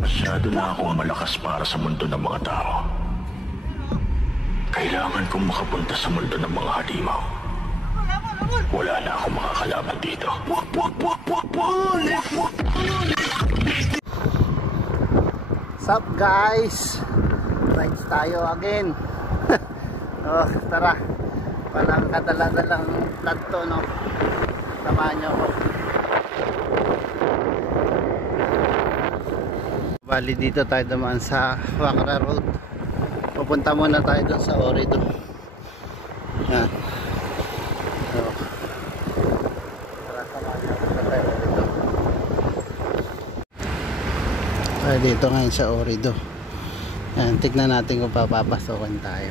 Masyado na akong malakas para sa mundo ng mga tao. Kailangan kong makapunta sa mundo ng mga halimaw. Wala na akong makakalaban dito. Sup guys? Rides tayo again. Oh, tara. Walang kadala-dalang plat to, no? Samahan nyo ako. Bali dito tayo dumaan sa Wakra Road. Pupunta muna tayo doon sa Orido. Yan. So, tara, samahan nyo ako sa tayo Orido. Ay, dito ngayon sa Orido. Yan, tignan natin kung papapasokan tayo.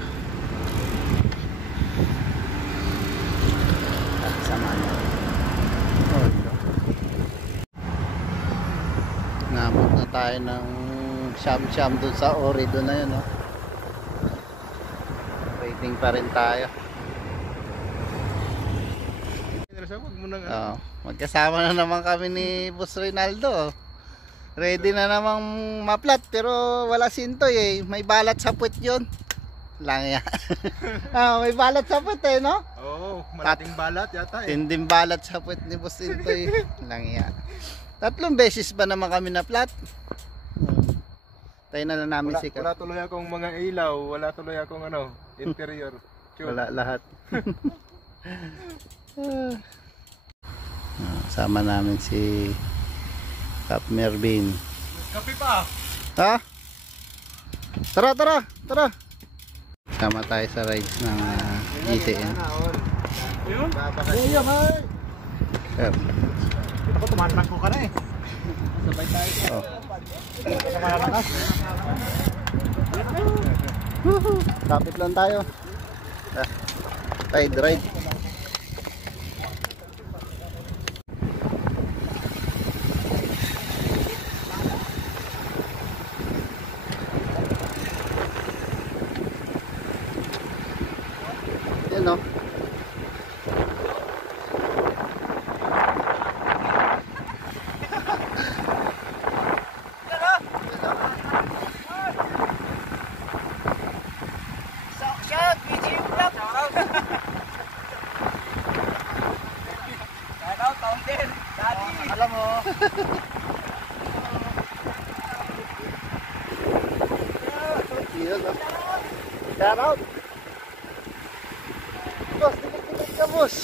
Samahan nyo. Orido. Naabot na tayo ng Siyam-Siyam dun sa Orido na yun, no? Waiting pa rin tayo. Magkasama na naman kami ni Boss Rinaldo. Ready na namang maplat pero wala sintoy eh. May balat sa puwet yun. Lang ya. May balat sa puwet eh, no? Oo, malaking balat yata eh. Tinding balat sa puwet ni Boss Sintoy. Lang ya. 3 beses ba naman kami na plat? Tayo na lang namin sikat. Wala tuloy akong mga ilaw, wala tuloy akong ano, interior. Wala lahat. Sama namin si Cap Mervin. Kape pa! Ha? Tara, tara, tara! Sama tayo sa rides ng GTN. Yun? Yun, hay! Sir. Dito ko tumatrak ko ka na eh. Sabay tayo. Oh. Sa malakas. Kapit lang tayo. Tide ride. Yan o. Alam mo. Shout out. Boss, dikit-dikit ka, boss.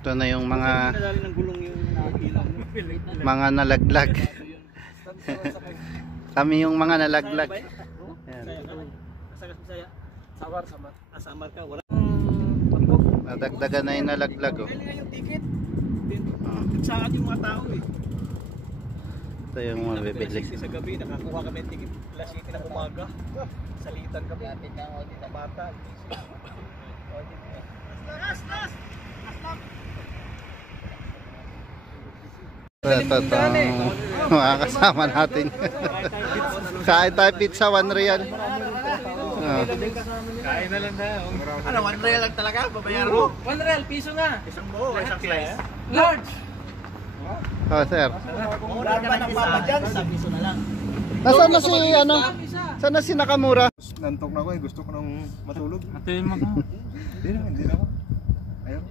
Ito na yung mga nalaglag. Kami yung mga nalaglag. Ayan. sa Bisaya. Samar. Samar ka, wala. Nadagdagan na yung nalaglag oh. Kailan nga yung ticket? Saan yung mga tao eh. Ito yung mga bibili. Sa gabi, nakakuha kami ng ticket. Alas 7 ng umaga. Salitan kami. Lapit na ako dito. Bata. Last! Ito mga kasama natin. Kain tayo pizza 1 real. Kain na lang tayo. Ano, 1 real lang talaga? Babayaran mo? 1 real, piso nga. Isang buo, isang slice. Large. Oh, sir. Wala ba ng papa dyan? Isang piso na lang. Nasaan na si ano? Saan na si Nakamura? Nantok na ako eh, gusto ko nang matulog. Atuin mo ka. Hindi na ako. Ayaw.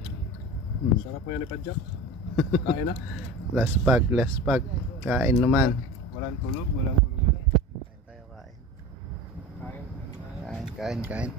Sarap po yan ni Padjak. Kain na. Last pag. Kain naman. Walang tulog. Kain tayo, kain. Kain.